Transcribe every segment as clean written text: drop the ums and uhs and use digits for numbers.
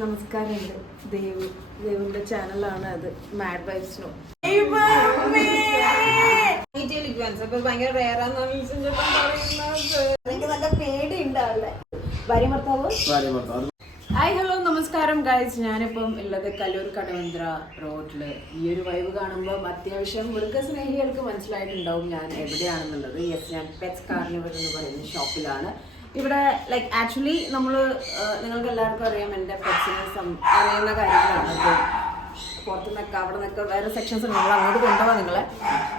നമസ്കാരമുണ്ട്. ദേവിന്റെ ചാനലാണ് അത്, മാഡ് വൈബ്സ് നോ. ഭയങ്കര നല്ല പേടിയുണ്ട് ആളുടെ ഭാര്യ ഭർത്താവ്. ഹായ് ഹലോ നമസ്കാരം ഗൈസ്. ഞാനിപ്പം ഉള്ളത് കല്ലൂർ കടവന്ത്ര റോഡില്. ഈ ഒരു വൈബ് കാണുമ്പോൾ അത്യാവശ്യം മൃഗസ്നേഹികൾക്ക് മനസ്സിലായിട്ടുണ്ടാവും ഞാൻ എവിടെയാണെന്നുള്ളത്. യെസ്, ഞാൻ പെറ്റ്സ് കാർണിവൽ എന്ന് പറയുന്ന ഷോപ്പിലാണ്. ഇവിടെ ലൈക്ക് ആക്ച്വലി നിങ്ങൾക്ക് എല്ലാവർക്കും അറിയാം, എൻ്റെ പെറ്റ്സിനെ അറിയുന്ന കാര്യങ്ങളാണ്. പുറത്തുനിന്നൊക്കെ അവിടെ നിന്നൊക്കെ വേറെ സെക്ഷൻസ് ഉണ്ട്, നമ്മൾ അങ്ങോട്ട് കൊണ്ടുപോകാം നിങ്ങളെ.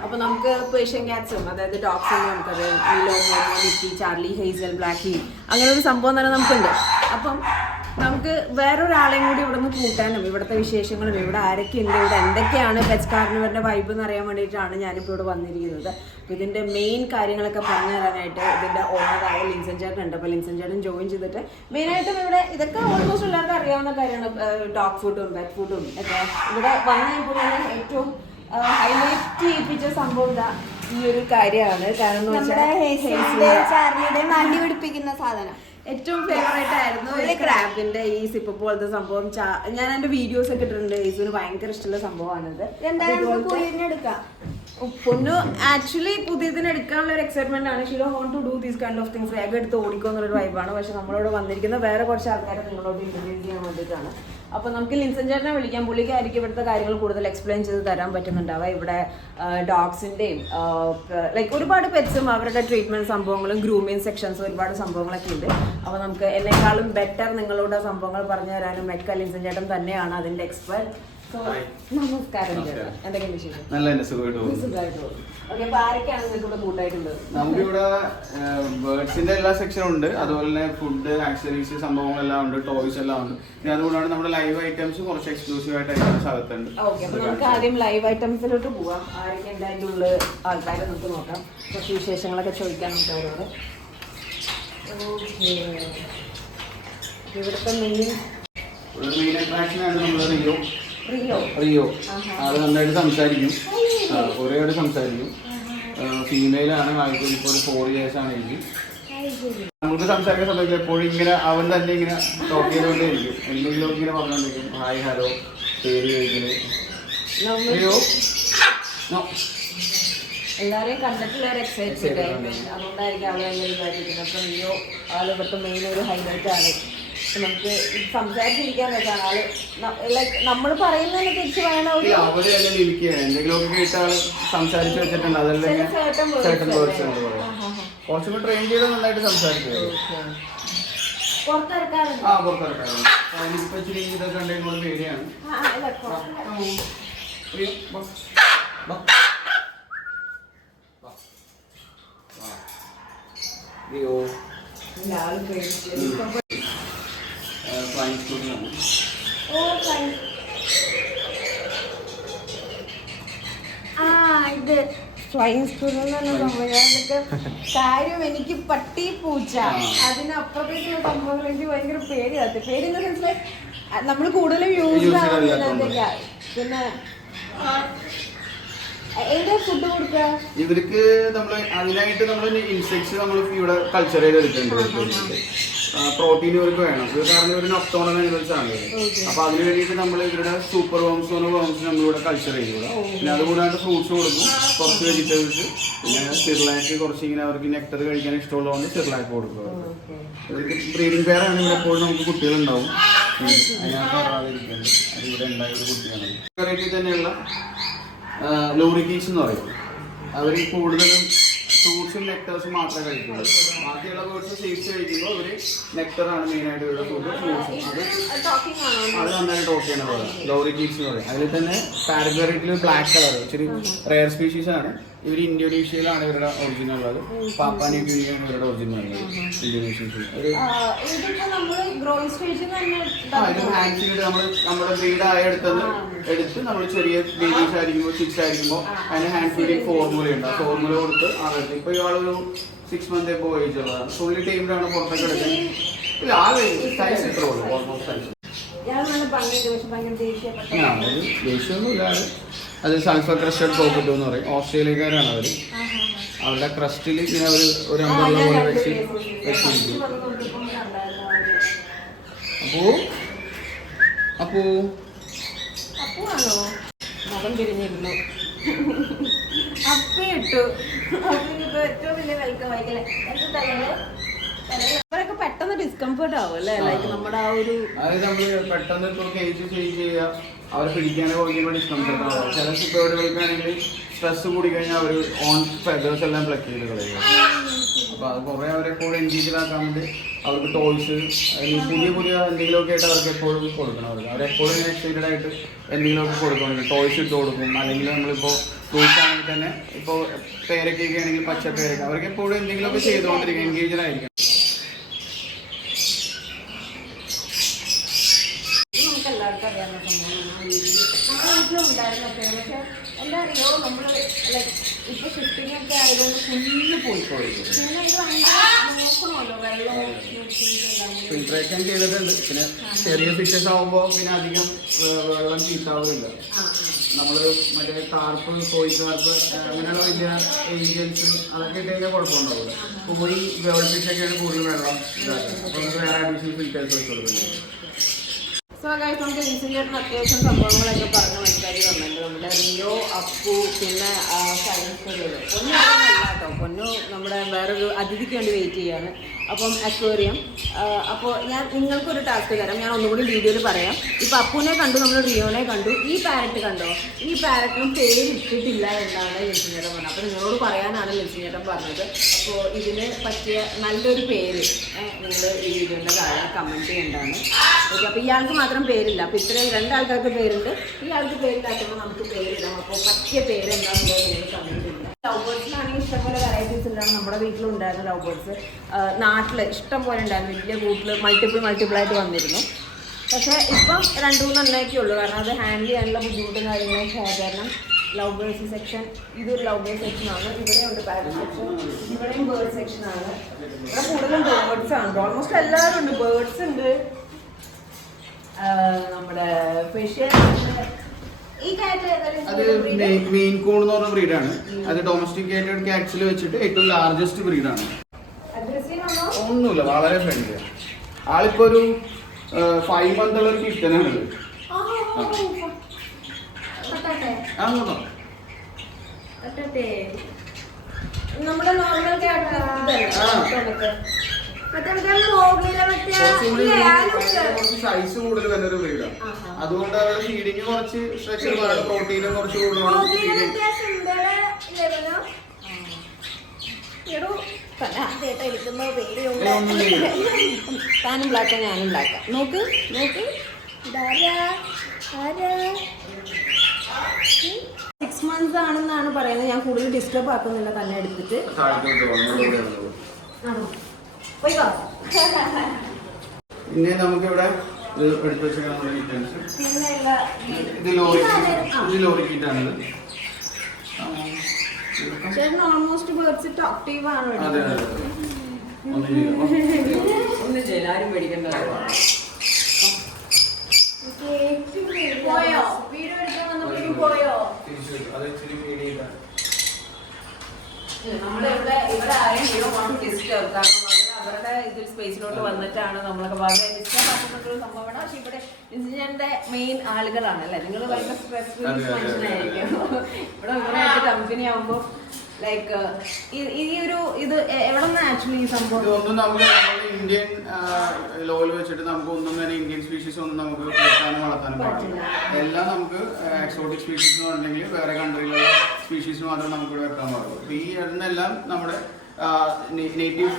അപ്പോൾ നമുക്ക് പേർഷ്യൻ ക്യാറ്റ്സും, അതായത് ഡോഗ്സും നമുക്കറിയാം. Milo, Momo, Nikki, Charlie, Hazel, Blackie, അങ്ങനെ ഒരു സംഭവം തന്നെ നമുക്കുണ്ട്. അപ്പം നമുക്ക് വേറൊരാളെയും കൂടി ഇവിടെ നിന്ന് കൂട്ടാനും ഇവിടുത്തെ വിശേഷങ്ങളും ഇവിടെ ആരൊക്കെയുണ്ട്, ഇവിടെ എന്തൊക്കെയാണ് പെറ്റ്സ് കാർണിവലിൻ്റെ വൈബ് എന്ന് അറിയാൻ വേണ്ടിയിട്ടാണ് ഞാനിപ്പോൾ ഇവിടെ വന്നിരിക്കുന്നത്. അപ്പോൾ ഇതിൻ്റെ മെയിൻ കാര്യങ്ങളൊക്കെ പറഞ്ഞു തരാനായിട്ട് ഇതിൻ്റെ ഓണറായ ലിൻസൺ ചേട്ടൻ ഉണ്ട്. അപ്പോൾ ലിൻസൺ ചേട്ടൻ ജോയിൻ ചെയ്തിട്ട് മെയിനായിട്ടും ഇവിടെ ഇതൊക്കെ ഓൾമോസ്റ്റ് എല്ലാവർക്കും അറിയാവുന്ന കാര്യമാണ്. ഡോഗ് ഫുഡും പെറ്റ് ഫുഡും ഒക്കെ ഇവിടെ വന്നു കഴിയുമ്പോൾ ഞാൻ ഏറ്റവും ഹൈലൈറ്റ് ചെയ്യിപ്പിച്ച സംഭവം ഈ ഒരു കാര്യമാണ്. കാരണം എന്ന് വെച്ചാൽ ചാർലിയുടെ മണ്ടി പിടിപ്പിക്കുന്ന സാധനം ഏറ്റവും ഫേവറേറ്റ് ആയിരുന്നു ക്രാബിന്റെ ഈ സിപ്പ് പോലത്തെ സംഭവം. ഞാൻ എന്റെ വീഡിയോസ് ഒക്കെ ഇട്ടിട്ടുണ്ട്. യേശുവിന് ഭയങ്കര ഇഷ്ടമുള്ള സംഭവമാണിത്. പൊന്നു ആക്ച്വലി പുതിയതിന് എടുക്കാനുള്ള ഒരു എക്സൈറ്റ്മെന്റ് ആണ്. She don't want to do these kind of things. വേഗം എടുത്ത് ഓടിക്കോ എന്നുള്ളൊരു വൈബാണ്. പക്ഷെ നമ്മളോട് വന്നിരിക്കുന്ന വേറെ കുറച്ച് ആൾക്കാരെ നിങ്ങളോട് ഇൻട്രൊഡ്യൂസ് ചെയ്യാൻ വേണ്ടിയിട്ടാണ്. അപ്പോൾ നമുക്ക് ലിൻസൺ ചേട്ടനെ വിളിക്കാം. പുള്ളിക്കായിരിക്കും ഇവിടുത്തെ കാര്യങ്ങൾ കൂടുതൽ എക്സ്പ്ലെയിൻ ചെയ്ത് തരാൻ പറ്റുന്നുണ്ടാവുക. ഇവിടെ ഡോഗ്സിൻ്റെയും ലൈക്ക് ഒരുപാട് പെറ്റ്സും അവരുടെ ട്രീറ്റ്മെൻറ്റ് സംഭവങ്ങളും ഗ്രൂമിങ് സെക്ഷൻസും ഒരുപാട് സംഭവങ്ങളൊക്കെ ഉണ്ട്. അപ്പോൾ നമുക്ക് എന്നെക്കാളും ബെറ്റർ നിങ്ങളോട് സംഭവങ്ങൾ പറഞ്ഞു തരാനും മെക്ക ലിൻസൺ ചേട്ടൻ തന്നെയാണ് അതിൻ്റെ എക്സ്പെർട്ട്. നമസ്കാരം. എന്തൊക്കെയാണ് വിശേഷം? നമുക്കിവിടെ ബേർഡ്സിന്റെ എല്ലാ സെക്ഷനും ഉണ്ട്. അതുപോലെ തന്നെ ഫുഡ്, ആക്സസറീസ് സംഭവങ്ങളെല്ലാം ഉണ്ട്, ടോയ്സ് എല്ലാം ഉണ്ട്. പിന്നെ അതുകൊണ്ടാണ് നമ്മുടെ ലൈവ് ഐറ്റംസ് കുറച്ച് എക്സ്ക്ലൂസീവ് ആയിട്ട് ഐറ്റംസ് അകത്തുണ്ട്. നമുക്ക് ആദ്യം ലൈവ് ഐറ്റംസിലോട്ട് പോവാം. ആരൊക്കെ ഉണ്ട് അതിൻ്റെ ഉള്ളിൽ ആൾക്കാരെ നമുക്ക് നോക്കാം. കുറച്ച് വിശേഷങ്ങളൊക്കെ ചോദിക്കാൻ നമുക്ക് അവരോട്. ഇവിടുത്തെ മെയിൻ അട്രാക്ഷൻ ആണ് നമ്മുടെ റിയോ. അത് നന്നായിട്ട് സംസാരിക്കും, കുറേയോട് സംസാരിക്കും. ഫീമെയിലാണ്. ആൾക്ക് ഇപ്പോൾ ഒരു 4 years ആണ് എനിക്ക്. നമുക്ക് സംസാരിക്കുന്ന സമയത്ത് എപ്പോഴും ഇങ്ങനെ അവൻ തന്നെ ഇങ്ങനെ ടോക്ക് ചെയ്തുകൊണ്ടേയിരിക്കും. എന്തെങ്കിലും ഇങ്ങനെ പറഞ്ഞുകൊണ്ടിരിക്കും. ഹായ്, ഹലോ, പേര് ചോദിക്കല്. റിയോ എല്ലാവരെയും കണ്ടിട്ടുള്ള ഒരു എക്സൈറ്റ്മെന്റ് അതുകൊണ്ടായിരിക്കും ആള് ഭയങ്കര ഇതായിരിക്കുന്നത്. അപ്പം റിയോ ആള് ഇവിടുത്തെ മെയിൻ ഒരു ഹൈലൈറ്റ് ആണ്. നമുക്ക് സംസാരിച്ചിരിക്കാൻ പറ്റാണ്. ആള് ലൈക്ക് നമ്മൾ പറയുന്നതിന് തിരിച്ച് വേണം. എന്തെങ്കിലും കേട്ടാൽ സംസാരിച്ചു വെച്ചിട്ടുണ്ട്. അതല്ലെങ്കിൽ കുറച്ചും കൂടി ട്രെയിൻ ചെയ്ത് നന്നായിട്ട് സംസാരിക്കും. പുറത്തിറക്കാറുണ്ട്. ഇപ്പൊ ഇച്ചിരി ഇതൊക്കെ ഉണ്ടെങ്കിൽ പേടിയാണ്. ഫ്ലൈങ് സ്കൂൾ എന്ന് പറഞ്ഞ സംഭവം അതൊക്കെ കാര്യം. എനിക്ക് പട്ടി, പൂച്ച, അതിനപ്പുറത്തേക്കുള്ള സംഭവങ്ങൾ എനിക്ക് ഭയങ്കര പേടിയാത്ത. പേടിയെന്ന സെൻസിൽ നമ്മൾ കൂടുതലും യൂസ് ആവുന്നതിനകത്തേക്കാ. പിന്നെ ഏതാ ഫുഡ് കൊടുക്കുക ഇവർക്ക്? നമ്മൾ അതിനായിട്ട് നമ്മൾ ഇൻസെക്ട്സ് നമ്മൾ ഇവിടെ കൾച്ചർ ചെയ്ത് എടുക്കുന്നുണ്ട്. പ്രോട്ടീൻ ഇവർക്ക് വേണം. ഇത് കാരണം ഇവർ നൊക്ടോണൽ അനിമൽസ് ആണ്. അപ്പൊ അതിന് വേണ്ടിയിട്ട് നമ്മൾ ഇവരുടെ സൂപ്പർ വേംസ് നമ്മളിവിടെ കൾച്ചർ ചെയ്യും. പിന്നെ അതുകൂടാണ്ട് ഫ്രൂട്ട്സ് കൊടുക്കും, കുറച്ച് വെജിറ്റബിൾസ്, പിന്നെ സിർലാക്ക് കുറച്ച് ഇങ്ങനെ അവർക്ക് നെക്ടർ കഴിക്കാൻ ഇഷ്ടമുള്ളതുകൊണ്ട് സിർലാക്ക് കൊടുക്കും. ഇവർക്ക് ബ്രീഡിംഗ് പെയറാണ്. ഇവിടെ എപ്പോഴും നമുക്ക് കുട്ടികളുണ്ടാവും. അതിനകത്ത് ഇവിടെ ഉണ്ടായ ഒരു കുട്ടിയാണ്. വെറൈറ്റി തന്നെയുള്ള ലൂറിക്കീസ് എന്ന് പറയും. അവർ കൂടുതലും ഫ്രൂട്ട്സും നെക്ടേഴ്സും മാത്രമേ കഴിക്കുള്ളൂ. ബാക്കിയുള്ള ബേർഡ്സ് സീഡ്സ് കഴിക്കുമ്പോൾ അവർ നെക്ടറാണ് മെയിനായിട്ട് ഇവിടെ ഫുഡ്. അത് നന്നായിട്ട് ടോക്ക് ചെയ്യണ പോലെ ലൂറിക്കീസ് എന്ന് പറയും. അതിൽ തന്നെ പാരഗ്വറൈറ്റിൽ ബ്ലാക്ക് കളർ ഇച്ചിരി റെയർ സ്പീഷീസ് ആണ്. ഇവർ ഇന്തോനേഷ്യയിലാണ് ഇവരുടെ ഒറിജിനൽ ഉള്ളത്. പാപ്പാ ന്യൂ ഗിനിയാണ് ഇവരുടെ ഒറിജിനൽ ഉള്ളത്. ഇന്തോനേഷ്യൻ ഹാൻഡ് ഫീഡ് നമ്മൾ നമ്മുടെ ബ്രീഡായ എടുത്ത് നമ്മൾ ചെറിയ ബേബീസ് ആയിരിക്കുമ്പോൾ, ചിക്സ് ആയിരിക്കുമ്പോൾ അതിന് ഹാൻഡ് ഫീഡിങ് ഫോർമുലയുണ്ട്. ആ ഫോർമുല കൊടുത്ത് ആളുകൾ ഇപ്പോൾ ഇയാളൊരു 6 month എബോ ഏജ് ഉള്ളതാണ്. ഫുള്ളി ടൈമിലാണ് പുറത്തൊക്കെ എടുക്കുന്നത്. ആ സൈസ് ഇത്ര ഉള്ളൂ, ഓൾമോസ്റ്റ് സൈസ്. ദേഷ്യമൊന്നുമില്ലാതെ അത് സൾഫർ ക്രസ്റ്റഡ് കോക്കറ്റ് എന്ന് പറയും. ഓസ്ട്രേലിയക്കാരാണ് അവർ. അവരുടെ ക്രസ്റ്റിൽ ഇങ്ങനെ ഒരു അമ്പർല പോലെ വെച്ചിരിക്കും. അപ്പോൾ അപ്പോ അപ്പുവാണോ? മുഖം തിരിഞ്ഞിരുന്നു. അപ്പേ ഇട്ടു. അപ്പിനിപ്പോ ഏറ്റവും വലിയ വെൽക്കം ആയിക്കല്ലേ. അവരൊക്കെ പെട്ടെന്ന് ഡിസ്കംഫർട്ട് ആവും അല്ലേ? ലൈക്ക് നമ്മുടെ ആ ഒരു അതായത് നമ്മള് പെട്ടെന്ന് ഇപ്പോൾ കേസ് ചേഞ്ച് ചെയ്യുക, അവരെ പിടിക്കാനോ കൊള്ളുമ്പോൾ ഡിസ്കംഫർട്ട് ആവും. ചില സിപ്പേർഡുകൾക്കാണെങ്കിൽ സ്ട്രെസ് കൂടി കഴിഞ്ഞാൽ അവർ ഓൺ ഫെദേഴ്സ് എല്ലാം പ്ലക്ക് ചെയ്ത് കളയുക. അപ്പോൾ അത് കുറേ അവരെ കൂടെ എൻഗേജ് ആക്കാൻ വേണ്ടി അവർക്ക് ടോയ്സ്, പുതിയ പുതിയ എന്തെങ്കിലുമൊക്കെ ആയിട്ട് അവർക്ക് എപ്പോഴും കൊടുക്കണം. അവരെപ്പോഴും എക്സൈറ്റഡ് ആയിട്ട് എന്തെങ്കിലുമൊക്കെ കൊടുക്കണം. ടോയ്സ് ഇട്ട് കൊടുക്കും. അല്ലെങ്കിൽ നമ്മളിപ്പോൾ ഫ്രൂട്ട്സ് ആണെങ്കിൽ തന്നെ ഇപ്പോൾ പേരക്കൊക്കെ ആണെങ്കിൽ പച്ച പേരക്ക, അവർക്ക് എപ്പോഴും എന്തെങ്കിലുമൊക്കെ ചെയ്തുകൊണ്ടിരിക്കും, എൻഗേജഡ് ആയിരിക്കും. നമുക്ക് എല്ലാവർക്കും അറിയാവുന്ന സംഭവമാണ്. നമ്മുടെ വീട്ടിലുണ്ടായിരുന്ന പക്ഷെ എന്താ അറിയോ, നമ്മൾ ലൈക്ക് ഇപ്പൊ ഷിഫ്റ്റിംഗ് ഒക്കെ ആയതുകൊണ്ട് ഫുള്ള് പോയി. പിന്നെ ഇത് നോക്കണമല്ലോ, വെള്ളവും ഫിൽട്രേഷൻ ചെയ്തിട്ടുണ്ട്. പിന്നെ ചെറിയ ഫിഷസ് ആകുമ്പോൾ പിന്നെ അധികം വെള്ളം ചീത്താവില്ല. നമ്മൾ മറ്റേ കാർപ്പ്, കോഴി കാർപ്പ്, അങ്ങനെയുള്ള വലിയ ഏഞ്ചൽസ് അതൊക്കെ ഇട്ട് കഴിഞ്ഞാൽ കുഴപ്പമുണ്ടാവില്ല. കോഴി ഗവൺ ഫിഷൊക്കെയാണ് കൂടുതൽ വെള്ളം ഇതാക്കുന്നത്. അപ്പോൾ നമുക്ക് വേറെ അഡീഷണൽ ഫിൽറ്റേഴ്സ് വെച്ച് കൊടുക്കുന്നുണ്ട്. സോ ഗൈസ്, നമുക്ക് ലിൻസൺ ചേട്ടൻ അത്യാവശ്യം സംഭവങ്ങളൊക്കെ പറഞ്ഞ് മനസ്സിലാക്കി തന്നിട്ടുണ്ട്. നമ്മുടെ റിയോ, അപ്പു, പിന്നെ സയൻസ് പൊന്നു അല്ല കേട്ടോ. പൊന്നു നമ്മുടെ വേറൊരു അതിഥിക്ക് വേണ്ടി വെയിറ്റ് ചെയ്യാണ്. അപ്പം അക്വേറിയം. അപ്പോൾ ഞാൻ നിങ്ങൾക്കൊരു ടാസ്ക് തരാം. ഞാൻ ഒന്നുകൂടി വീഡിയോയിൽ പറയാം. ഇപ്പം അപ്പുവിനെ കണ്ടു, നമ്മൾ റിയോനെ കണ്ടു. ഈ പാരറ്റ് കണ്ടോ? ഈ പാരറ്റിനും പേര് ഇട്ടിട്ടില്ല എന്നാണ് ലിൻസൺ ചേട്ടൻ പറഞ്ഞത്. അപ്പോൾ നിങ്ങളോട് പറയാനാണ് ലിൻസൺ ചേട്ടൻ പറഞ്ഞത്. അപ്പോൾ ഇതിന് പറ്റിയ നല്ലൊരു പേര് നിങ്ങൾ ഈ വീഡിയോൻ്റെ താഴെ കമൻറ്റ് ചെയ്യേണ്ടതാണ്. ഓക്കെ. അപ്പോൾ ഇയാൾക്ക് മാത്രം പേരില്ല. അപ്പോൾ ഇത്രയും രണ്ടാൾക്കാർക്ക് പേരുണ്ട്. ഇയാൾക്ക് പേരില്ലാത്തപ്പോൾ നമുക്ക് പേരിടാം. അപ്പോൾ പറ്റിയ പേര് എന്താണെന്നുള്ളത് നിങ്ങൾ കമൻറ്റ് ചെയ്യുക. ലവ് ബേർഡ്സിനാണെങ്കിൽ ഇഷ്ടംപോലെ വെറൈറ്റീസ് ഉണ്ടാകും. നമ്മുടെ വീട്ടിലുണ്ടായിരുന്ന ലവ് ബേർഡ്സ് നാട്ടിൽ ഇഷ്ടം പോലെ ഉണ്ടായിരുന്നു. വലിയ കൂട്ടിൽ മൾട്ടിപ്പിൾ ആയിട്ട് വന്നിരുന്നു. പക്ഷേ ഇപ്പം 2-3 എണ്ണയൊക്കെ ഉള്ളൂ. കാരണം അത് ഹാൻഡിൽ ചെയ്യാനുള്ള ബുദ്ധിമുട്ടും കാര്യങ്ങളൊക്കെ ആയ കാരണം ലവ് ബേർഡ്സ് സെക്ഷൻ, ഇതൊരു ലവ് ബേർഡ് സെക്ഷനാണ്. ഇവിടെയുണ്ട് പാരറ്റ് സെക്ഷൻ, ഇവിടെയും ബേർഡ് സെക്ഷനാണ്. ഇവിടെ കൂടുതലും ബേർഡ്സ് ആണ്. ഓൾമോസ്റ്റ് എല്ലാവരും ഉണ്ട്. ബേർഡ്സ് ഉണ്ട്, നമ്മുടെ ഫിഷ്. അത് മെയിൻ കൂൺ എന്ന് പറഞ്ഞ ബ്രീഡാണ്. അത് ഡൊമസ്റ്റിക്കേറ്റഡ് ക്യാറ്റ്സിൽ വെച്ചിട്ട് ഏറ്റവും ലാർജസ്റ്റ് ബ്രീഡാണ്. ഒന്നുമില്ല, വളരെ ഫ്രണ്ട്ലി. ആളിപ്പോ ഒരു 5 month ഉള്ള ഒരു കിട്ടനാണ്. നമ്മുടെ നോർമൽ സൈസ് കൂടുതൽ വരുന്നൊരു ബ്രീഡാണ്. അതുകൊണ്ട് അവരുടെ ഫീഡിങ് കുറച്ച് സ്ട്രക്ചർ, പ്രോട്ടീനും കുറച്ച് കൂടുതലാണ്. താനും ബ്ലാക്കാ, ഞാനും ബ്ലാക്കാ. നോക്ക് 6 months ആണെന്നാണ് പറയുന്നത്. ഞാൻ കൂടുതൽ ഡിസ്റ്റർബ് ആക്കുന്നില്ല, തന്നെ എടുത്തിട്ട് പിന്നെ നമുക്കിവിടെ എടുത്തു വെച്ചാൽ ഇത് ലോറിക്കിട്ടാണിത്. ചേട്ടൻ ഓൾമോസ്റ്റ് ബേർഡ്സ് ടോക്റ്റീവ് ആണ്. ഒന്നും ചെയ്യില്ല, ആരും പേടിക്കണ്ട. പോയോ? വീഡിയോ എടുക്കാൻ വന്നപ്പോഴേക്കും പോയോ? ഇവിടെ ആരെയും ഡിസ്റ്റർബ്, കാരണം അവരുടെ ഇതിൽ സ്പേസിലോട്ട് വന്നിട്ടാണ് നമ്മളൊക്കെ വളരെ ഡിസ്റ്റർബ് ആക്കുന്നൊരു സംഭവമാണ്. പക്ഷെ ഇവിടെ ലിൻസന്റെ മെയിൻ ആളുകളാണ് അല്ലേ? നിങ്ങൾ ഭയങ്കര സ്ട്രെസ് മനുഷ്യനായിരിക്കും. ഇവിടെ ഇവരായിട്ട് കമ്പനി ആകുമ്പോൾ ലൈക്ക് ഈ ഒരു ഇത് എവിടെ നിന്ന് ആക്ച്വലി ഈ സംഭവം? ഇതൊന്നും നമുക്ക് ഇന്ത്യൻ ലോയിൽ വെച്ചിട്ട് നമുക്ക് ഒന്നും തന്നെ ഇന്ത്യൻ സ്പീഷീസ് ഒന്നും നമുക്ക് വളർത്താനും പാടില്ല. എല്ലാം നമുക്ക് എക്സോട്ടിക് സ്പീഷീസ് എന്ന് പറഞ്ഞിട്ടുണ്ടെങ്കിൽ വേറെ കൺട്രിയിലുള്ള സ്പീഷീസ് മാത്രമേ നമുക്ക് ഇവിടെ വെക്കാൻ പാടുള്ളൂ. അപ്പോൾ ഈ ഇടുന്നെല്ലാം നമ്മുടെ നേറ്റീവ്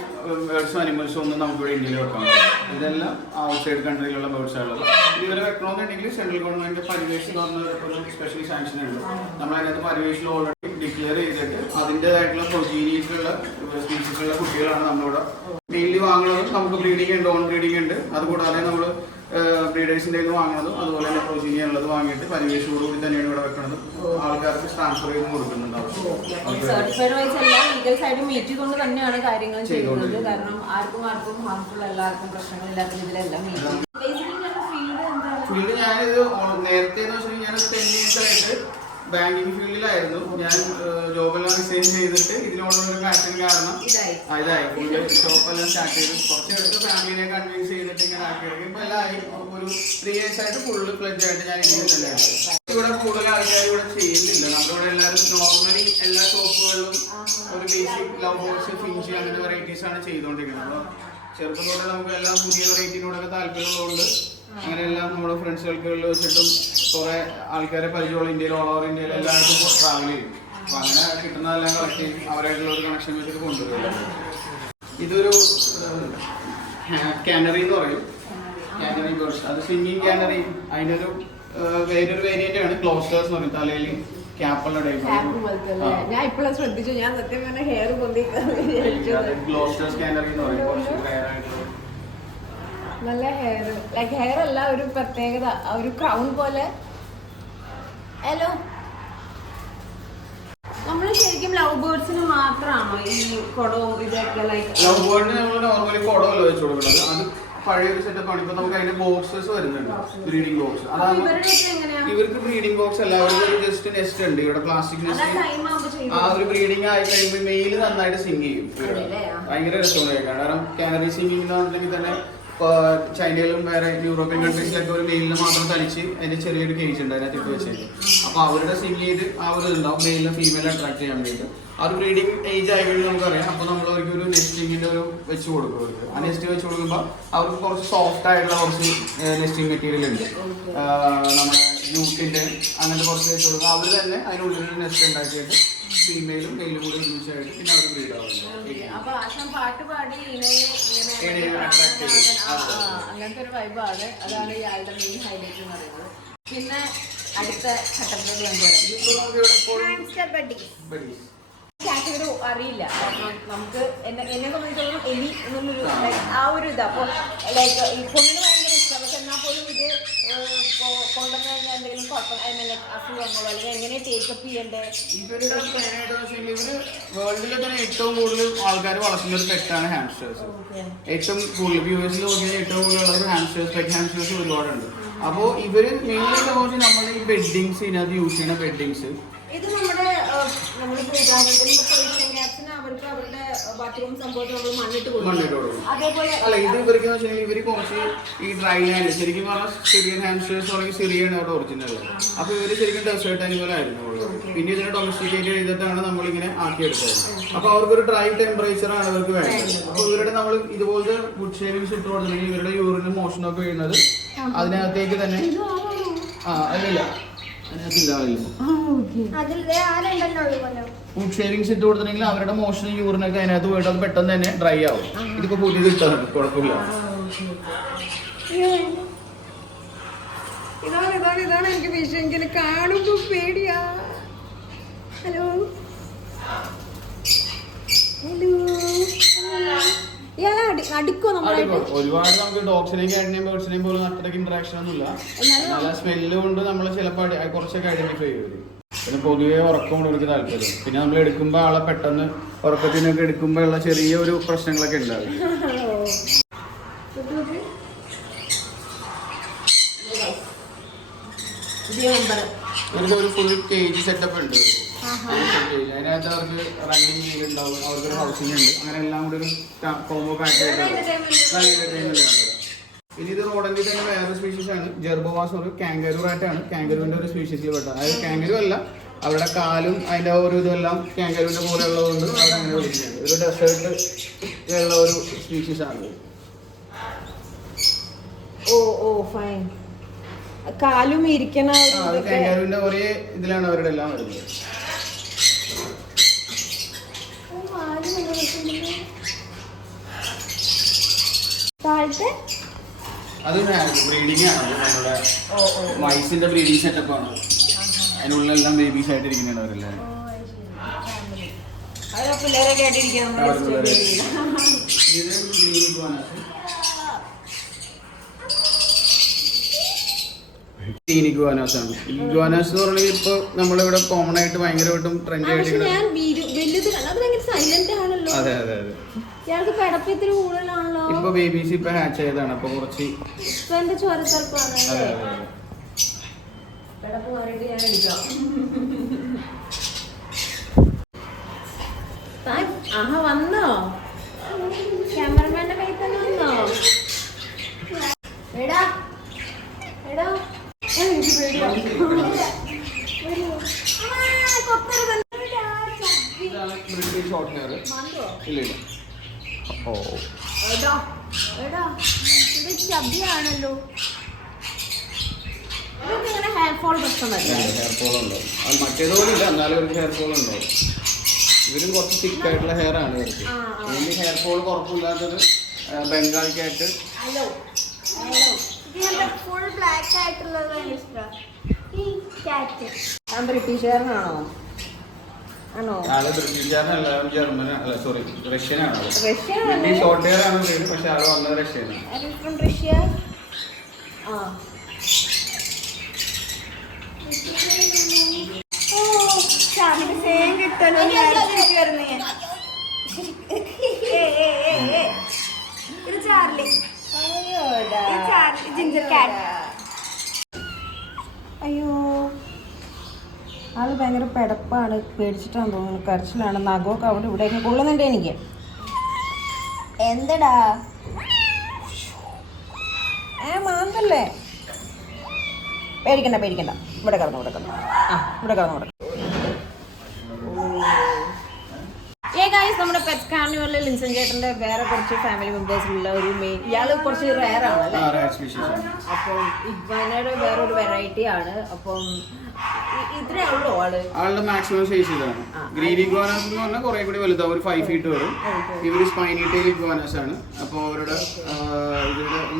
ബേർഡ്സും അനിമൽസും ഒന്നും നമുക്കിവിടെ ഇന്ത്യയിൽ വെക്കാൻ പറ്റില്ല. ഇതെല്ലാം ഔട്ട്സൈഡ് കൺട്രിയിലുള്ള ബേർഡ്സ് ആണുള്ളത്. ഇതുവരെ വെക്കണമെന്നുണ്ടെങ്കിൽ സെൻട്രൽ ഗവൺമെന്റ് പരിവേഷ് എന്ന് പറഞ്ഞ ഒരു സ്പെഷ്യൽ സാങ്ഷൻ ഉണ്ട്. നമ്മളതിനകത്ത് പരിവേഷിൽ ഓൾറെഡി ഡിക്ലെയർ ചെയ്തിട്ട് അതിൻ്റെതായിട്ടുള്ള പ്രൊസീജിയേഴ്സുള്ള സ്പീഷീസുള്ള കുട്ടികളാണ് നമ്മളിവിടെ മെയിൻലി വാങ്ങുന്നത്. നമുക്ക് ബ്രീഡിംഗ് ഉണ്ട്, ഓൺ ബ്രീഡിംഗ് ഉണ്ട്. അതുകൂടാതെ നമ്മൾ ബ്രീഡേഴ്സിൻ്റെ ഇത് വാങ്ങുന്നതും അതുപോലെ തന്നെ പ്രൊസീജിയർ ഉള്ളത് വാങ്ങിയിട്ട് പരിവേഷോടുകൂടി തന്നെയാണ് ഇവിടെ വെക്കുന്നത്. ആൾക്കാർക്ക് ട്രാൻസ്ഫർ ചെയ്ത് കൊടുക്കുന്നുണ്ടാവും. സർട്ടിഫൈഡ് വൈസ് എല്ലാം ലീഗൽ സൈഡ് മീറ്റ് ചെയ്തുകൊണ്ട് തന്നെയാണ് കാര്യങ്ങൾ ചെയ്യുന്നത്. കാരണം ആർക്കും ഹാർംഫുൾ എല്ലാവർക്കും പ്രശ്നങ്ങളില്ലാത്ത രീതിയിലെല്ലാം ഫീൽഡ് ഞാനിത് നേരത്തെ എന്ന് വെച്ചാൽ ഞാനൊരു 10 years ആയിട്ട് ബാങ്കിങ് ഫീൽഡിലായിരുന്നു ഞാൻ. ജോബെല്ലാം റിസൈൻ ചെയ്തിട്ട് ഇതിനോടുള്ള ഒരു പാഷൻ കാരണം ഇതായി ഷോപ്പെല്ലാം സ്റ്റാർട്ട് ചെയ്തു. കുറച്ചെടുത്ത് ഫാമിലിനെ കൺവിൻസ് ചെയ്തിട്ട് ഇങ്ങനെ ആക്കിയെടുക്കും. ഇപ്പൊ എല്ലാം ഒരു 3 years ആയിട്ട് ഫുള്ള് ഫ്ലെഡ്ജ് ആയിട്ട് ഞാൻ ഇതിൽ തന്നെയാണ്. ഇവിടെ കൂടുതൽ ആൾക്കാർ ഇവിടെ ചെയ്യുന്നില്ല. നമ്മളിവിടെ എല്ലാവരും നോർമലി എല്ലാ ഷോപ്പുകളിലും ഒരു ബേസിക് ലവ് ബേർഡ്സ്, ഫിഞ്ച് അങ്ങനെ വെറൈറ്റീസ് ആണ് ചെയ്തുകൊണ്ടിരിക്കുന്നത്. അപ്പോൾ ചെറുപ്പത്തോടെ നമുക്ക് എല്ലാം പുതിയ വെറൈറ്റിനോടൊക്കെ താല്പര്യമുള്ളതുകൊണ്ട് അങ്ങനെയെല്ലാം നമ്മുടെ ഫ്രണ്ട്സ് സർക്കിളിൽ വെച്ചിട്ടും കുറെ ആൾക്കാരെ പരിചയമുള്ള ഇന്ത്യയിൽ, ഓൾ ഓവർ ഇന്ത്യയിൽ എല്ലാവർക്കും ട്രാവൽ ചെയ്യും. അപ്പൊ അങ്ങനെ കിട്ടുന്നതെല്ലാം കളക്ട് ചെയ്യും, അവരായിട്ടുള്ള ഒരു കണക്ഷൻ വെച്ചിട്ട് കൊണ്ടുവരും. ഇതൊരു കാനറി എന്ന് പറയും, കാനറി ബേർഡ്സ്. അത് സ്വിമ്മിങ് കാനറി. അതിൻ്റെ ഒരു വേറൊരു വേരിയന്റ് ആണ് ക്ലോസ്റ്റേഴ്സ് എന്ന് പറയും. തലയിൽ ക്യാപ്പുള്ള ടൈപ്പ്. ഞാൻ ഇപ്പോഴും ശ്രദ്ധിച്ചു. ഞാൻ സത്യം പറഞ്ഞ ഹെയർ ക്ലോസ്റ്റേഴ്സ് കാനറി എന്ന് പറയും. കുറച്ച് റെയർ ആയിട്ടുള്ള നല്ല ഹെയർ, ലൈക്ക് ഹെയർ അല്ല, ഒരു പ്രത്യേകത, ഒരു ക്രൗൺ പോലെ. ഹലോ, നമ്മൾ ശരിക്കും ലവ് ബേർഡ്സിന് മാത്രമാണോ ഈ കുടവും ഇതൊക്കെ? ലൈക്ക് ലവ് ബേർഡിന് നമ്മൾ നോർമലി കുടമല്ലോ വെച്ച് കൊടുക്കുന്നത്. അത് പഴയൊരു സെറ്റപ്പാണ്. ഇപ്പൊ നമുക്ക് അതിന്റെ ബോക്സസ് വരുന്നുണ്ട്, ബ്രീഡിംഗ് ബോക്സ്. അതാണ് ഇവർക്ക് ബ്രീഡിംഗ് ബോക്സ് അല്ല, അവർക്ക് ഒരു ജസ്റ്റ് നെസ്റ്റ് ഉണ്ട് ഇവിടെ, പ്ലാസ്റ്റിക് നെസ്റ്റ്. ആ ഒരു ബ്രീഡിംഗ് ആയി കഴിയുമ്പോൾ മെയിൽ നന്നായിട്ട് സിംഗ് ചെയ്യും. ഭയങ്കര രസമാണ് കേൾക്കാൻ. കാരണം കാനറി സിംഗിങ് എന്നുണ്ടെങ്കിൽ തന്നെ ചൈനയിലും വേറെ യൂറോപ്യൻ കൺട്രീസിലൊക്കെ ഒരു മെയിലിനെ മാത്രം തനിച്ച് അതിന്റെ ചെറിയൊരു കേജ് ഉണ്ട്, അതിനകത്ത് ഇട്ട് വെച്ചിട്ട്. അപ്പൊ അവരുടെ സിംഗ് ചെയ്ത് ആ ഒരു ഇതുണ്ടാവും, മെയിലിനെ ഫീമെയിലെ അട്രാക്ട് ചെയ്യാൻ വേണ്ടിയിട്ട്. ആ ഒരു ബ്രീഡിംഗ് ഏജ് ആയി കഴിഞ്ഞാൽ നമുക്കറിയാം. അപ്പൊ നമ്മൾ അവർക്ക് ഒരു നെസ്റ്റിങ്ങിന്റെ ഒരു വെച്ച് കൊടുക്കും അവർക്ക്. ആ നെസ്റ്റ് വെച്ച് കൊടുക്കുമ്പോൾ അവർക്ക് കുറച്ച് സോഫ്റ്റ് ആയിട്ടുള്ള കുറച്ച് നെസ്റ്റിംഗ് മെറ്റീരിയൽ ഉണ്ട്, നമ്മുടെ യൂട്ടിന്റെ അങ്ങനത്തെ കുറച്ച് വെച്ച് കൊടുക്കുക. അവർ തന്നെ അതിനുള്ളിൽ നെസ്റ്റ് ഉണ്ടാക്കിയിട്ട് ഫീമെയിലും മെയിലും കൂടി ഒരുമിച്ചായിട്ട് പിന്നെ അവർ ബ്രീഡ് അങ്ങനത്തെ ഒരു വൈബാണ്. അതാണ് ഇയാളുടെ മെയിൻ ഹൈലൈറ്റ് എന്ന് പറയുന്നത്. പിന്നെ അടുത്ത ഘട്ടത്തിലേക്ക് കാറ്റഗറി അറിയില്ല. നമുക്ക് എന്നെ സംബന്ധിച്ചോളം എലി എന്നുള്ളൊരു ആ ഒരു ഇതാ. അപ്പോൾ ലൈക്ക് ഈ പൊണ്ണിന് ഭയങ്കര ഇഷ്ടം. പക്ഷെ എന്നാൽ പോലും ഇത് കൊണ്ടുവന്നു കഴിഞ്ഞാൽ എന്തെങ്കിലും കുഴപ്പം അസുഖങ്ങളോ അല്ലെങ്കിൽ എങ്ങനെ ടേക്കപ്പ് ചെയ്യണ്ടേ? ഇവര് വേൾഡിലെ തന്നെ ഏറ്റവും കൂടുതൽ ആൾക്കാർ വളർത്തുന്ന ഒരു പെറ്റാണ് ഹാംസ്റ്റേഴ്സ്. ഏറ്റവും കൂടുതൽ വ്യൂവേഴ്സിൽ നോക്കിയാൽ ഏറ്റവും കൂടുതൽ ഉള്ളത് ഹാംസ്റ്റേഴ്സ്, പെറ്റ് ഹാംസ്റ്റേഴ്സ് ഒരുപാടുണ്ട്. അപ്പോൾ ഇവര് മെയിൻലി സംബന്ധിച്ച് നമ്മൾ ഈ ബെഡിങ്സ്, ഇതിനകത്ത് യൂസ് ചെയ്യുന്ന ബെഡിങ്സ് ഇത് നമ്മളിപ്പോ ഉദാഹരണത്തിന് അവർക്ക് അവരുടെ ബാത്റൂം സംഭവത്തിൽ നമ്മൾ മണ്ണിട്ട് കൊടുക്കും. അതേപോലെ അല്ല, ഇത് ഇവർക്ക് ഇവര് കുറച്ച് ഈ ഡ്രൈ ലാൻഡ്, ശരിക്കും പറഞ്ഞാൽ സിറിയൻ ഹാംസ്റ്റേഴ്സ് അല്ലെങ്കിൽ സിറിയാണ് അവിടെ ഒറിജിനൽ. അപ്പൊ ഇവര് ശരിക്കും ഡെസേർട്ട് അനിമൽ ആയിരുന്നു. പിന്നെ ഇതിനെ ഡൊമസ്റ്റിക്കേറ്റ് ചെയ്തിട്ടാണ് നമ്മളിങ്ങനെ ആക്കിയെടുത്തത്. അപ്പൊ അവർക്കൊരു ഡ്രൈ ടെമ്പറേച്ചർ ആണ് അവർക്ക് വേണ്ടത്. അപ്പൊ ഇവരുടെ നമ്മൾ ഇതുപോലത്തെ വുഡ് ഷേവിങ്സ് ഇട്ട് കൊടുത്തിട്ടുണ്ടെങ്കിൽ ഇവരുടെ യൂറിനും മോഷനൊക്കെ വീഴുന്നത് അതിനകത്തേക്ക് തന്നെ. അല്ലല്ല, ഫുഡ് ഷേവിങ്സ് ഇട്ട് കൊടുത്തിട്ടുണ്ടെങ്കിൽ അവരുടെ മോഷനും യൂറിനൊക്കെ അതിനകത്ത് പോയിട്ട് അത് പെട്ടെന്ന് തന്നെ ഡ്രൈ ആവും. ഇതിപ്പോ പുതിയത് ഇട്ടാൽ കുഴപ്പമില്ല. ഇതാണ് എനിക്ക് വിഷയം. കാണുമ്പോ പേടിയാ. ഹലോ ഒരുപാട് നമുക്ക് ഡോഗ്സിനെയും കാറ്റിനെയും ബേർഡ്സിനെയും പോലും അത്രയ്ക്ക് ഇന്ററാക്ഷൻ ഒന്നുമില്ല. നല്ല സ്മെല്ല് കൊണ്ട് നമ്മൾ ചിലപ്പോൾ കുറച്ചൊക്കെ ഐഡന്റിഫൈ ചെയ്യും. പിന്നെ പൊതുവെ ഉറക്കം കൊണ്ട് എനിക്ക് താല്പര്യം. പിന്നെ നമ്മൾ എടുക്കുമ്പോൾ ആളെ പെട്ടെന്ന് ഉറക്കത്തിനൊക്കെ എടുക്കുമ്പോൾ ഉള്ള ചെറിയ ഒരു പ്രശ്നങ്ങളൊക്കെ ഉണ്ടാവും. നമുക്ക് ഒരു ഫുൾ കേജ് സെറ്റപ്പ് ഉണ്ട്. അതിനകത്ത് അവർക്ക് റണ്ണിങ് വീൽ ഉണ്ടാവും, അവർക്കൊരു ഹൗസിംഗ് ഉണ്ട്. അങ്ങനെ എല്ലാം കൂടി ഒരു കോംബോ പാക്ക് ആയിട്ട്. ഇനി ഇത് റോഡൻറ്റിൽ തന്നെ വേറൊരു സ്പീഷീസ് ആണ്, ജെർബോവാസ് ഒരു കാങ്കരു റാറ്റാണ്. കാങ്കരുവിൻ്റെ ഒരു സ്പീഷീസിൽ പെട്ടതാണ്. അതായത് കാങ്കരു അല്ല, അവരുടെ കാലും അതിൻ്റെ ഒരു ഇതെല്ലാം കാങ്കരുവിൻ്റെ പോലെ ഉള്ളതുകൊണ്ട് അവരങ്ങനെ വിളിക്കുന്നത്. ഒരു ഡെസേർട്ട് ഉള്ള ഒരു സ്പീഷീസ് ആണ്. ഫൈൻ. കാലും ഇരിക്കണ കാങ്കരുവിൻ്റെ ഒരേ ഇതിലാണ് അവരുടെ എല്ലാം വരുന്നത്. അത് ബ്രീഡിംഗ് ആണ്, നമ്മുടെ മൈസിന്റെ ബ്രീഡിംഗ് സെറ്റപ്പ് ആണ്. അതിനുള്ളെല്ലാം ബേബീസ് ആയിട്ടിരിക്കുന്നതാണ് അവരെല്ലാം. ഇഗ്വാനാസ് ആണ്. ഇഗ്വാനാസ് എന്ന് പറഞ്ഞാൽ ഇപ്പൊ നമ്മളിവിടെ കോമൺ ആയിട്ട് ഭയങ്കരമായിട്ടും ട്രെൻഡ് ആയിട്ട്. അതെ അതെ അതെ. ഇപ്പൊ ബേബീസ് ഇപ്പൊ ഹാച്ച് ചെയ്തതാണ്. അപ്പൊ കുറച്ച് ചോരത്തറപ്പാണ്. ആഹാ വന്നോ? ക്യാമറമാന്റെ കയ്യിൽ തന്നെ വന്നോ? എടാ എടാ എനിക്ക് പേടിയാണ്. ഇതാണ് ബ്രിട്ടീഷ് ഷോർട്ട് ഹെയർ. ഇല്ല ഇല്ല. ഓ എടാ എടാ ഇത് ചബിയാണല്ലോ. ഇതൊക്കെ ഇങ്ങനെ ഹെയർ ഫോൾ പ്രശ്നമല്ല. ഹെയർ ഫോൾ ഉണ്ടോ? അത് മറ്റേതുപോലെ ഇല്ല, എന്നാലും ഒരു ഹെയർ ഫോൾ ഉണ്ടോ? ഇവരും കുറച്ച് തിക്ക് ആയിട്ടുള്ള ഹെയർ ആണ് ഇവർക്ക്. ഇതിന് ഹെയർ ഫോൾ കുഴപ്പമില്ലാത്തത് Bengal cat. Hello full black ആയിട്ടുള്ളതാണ് ഇഷ്ടം. ഈ കാറ്റ് ഞാൻ ബ്രിട്ടീഷുകാരനാണോ? ആണോ? ആള് ബ്രിട്ടീഷുകാരനല്ല, ജർമ്മൻ അല്ല, സോറി റഷ്യനാണ്. റഷ്യൻ ബ്രിട്ടീഷ് ഷോർട്ട് ഹെയർ ആണ് പേര്, പക്ഷെ ആള് വന്നത് റഷ്യനാണ്. From Russia. ആ സെയിം കിട്ടുമല്ലോ ഇത് ചാർലി. ജിഞ്ചർ കാറ്റ്. അയ്യോ ആള് ഭയങ്കര പെടപ്പാണ്, പേടിച്ചിട്ടാന്ന് തോന്നുന്നു, കരച്ചിലാണ്. നഖമൊക്കെ അവിടെ ഇവിടെയൊക്കെ കൊള്ളുന്നുണ്ട് എനിക്ക്. എന്തടാ മാന്തല്ലേ? പേടിക്കണ്ട പേടിക്കണ്ട, ഇവിടെ കിടന്നു ഇവിടെ കിടന്നു. ആ ഇവിടെ കിടന്നു ഇവിടെ. ഗൈസ്, നമ്മുടെ പെറ്റ് കാർണിവലിൽ ലിൻസൺ ചേട്ടന്റെ വേറെ കുറച്ച് ഫാമിലി മെമ്പേഴ്സിലുള്ള ഒരു മെയിൻ, ഇയാള് കുറച്ച് റെയർ ആണല്ലേ. അപ്പം ഇഗ്വാനയുടെ വേറൊരു വെറൈറ്റി ആണ്. അപ്പം ഇത്രേ ഉള്ളൂ ആളുടെ മാക്സിമം സൈസ് ഇതാണ്. ഗ്രീൻ ഇഗ്വാനാസ് എന്ന് പറഞ്ഞാൽ കുറെ കൂടി വലുതാവും, ഒരു 5 feet വരും. ഇവര് സ്പൈനി ടെയിൽ ഇഗ്വാനാസ് ആണ്. അപ്പൊ അവരുടെ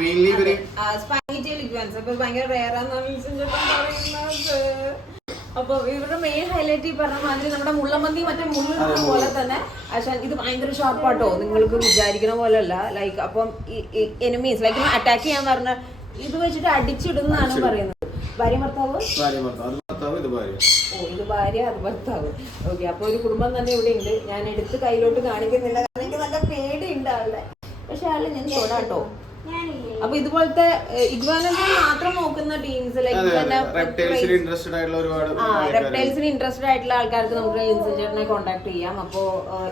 മെയിൻലി ഇവര് സ്പൈനി ടെയിൽ ഇഗ്വാനസ് അപ്പൊ ഭയങ്കര റെയർ ആണെന്നാണ് ലിൻസൺ ചേട്ടൻ പറയുന്നത്. അപ്പൊ ഇവരുടെ മെയിൻ ഹൈലൈറ്റ് ഈ പറഞ്ഞ മാതിരി നമ്മുടെ മുള്ളമന്തി മറ്റേ മുള്ളുള്ള പോലെ തന്നെ. പക്ഷെ ഇത് ഭയങ്കര ഷാർപ്പാട്ടോ, നിങ്ങൾക്ക് വിചാരിക്കുന്ന പോലെ അല്ല. ലൈക്ക് അപ്പം എനിമീസ് ലൈക്ക് അറ്റാക്ക് ചെയ്യാൻ പറഞ്ഞ ഇത് വെച്ചിട്ട് അടിച്ചിടുന്നാണ് പറയുന്നത്. ഭാര്യ ഭർത്താവ്. ഓ ഇത് ഭാര്യ അത് ഭർത്താവ്. ഓക്കെ, അപ്പൊ ഒരു കുടുംബം തന്നെ ഇവിടെ ഉണ്ട്. ഞാൻ എടുത്ത് കയ്യിലോട്ട് കാണിക്കുന്നില്ല, കാരണം എനിക്ക് നല്ല പേടിയുണ്ട് ആളുടെ. പക്ഷെ ആള് ഞാൻ തൊടാട്ടോ. അപ്പൊ ഇതുപോലത്തെ ഇഗ്വാനസിൽ മാത്രം നോക്കുന്ന ടീംസ് റെപ്റ്റൈൽസിന് ഇൻട്രസ്റ്റഡ് ആയിട്ടുള്ള ആൾക്കാർക്ക് നമുക്ക് ലിൻസൺ ചേട്ടനെ കോൺടാക്ട് ചെയ്യാം. അപ്പോ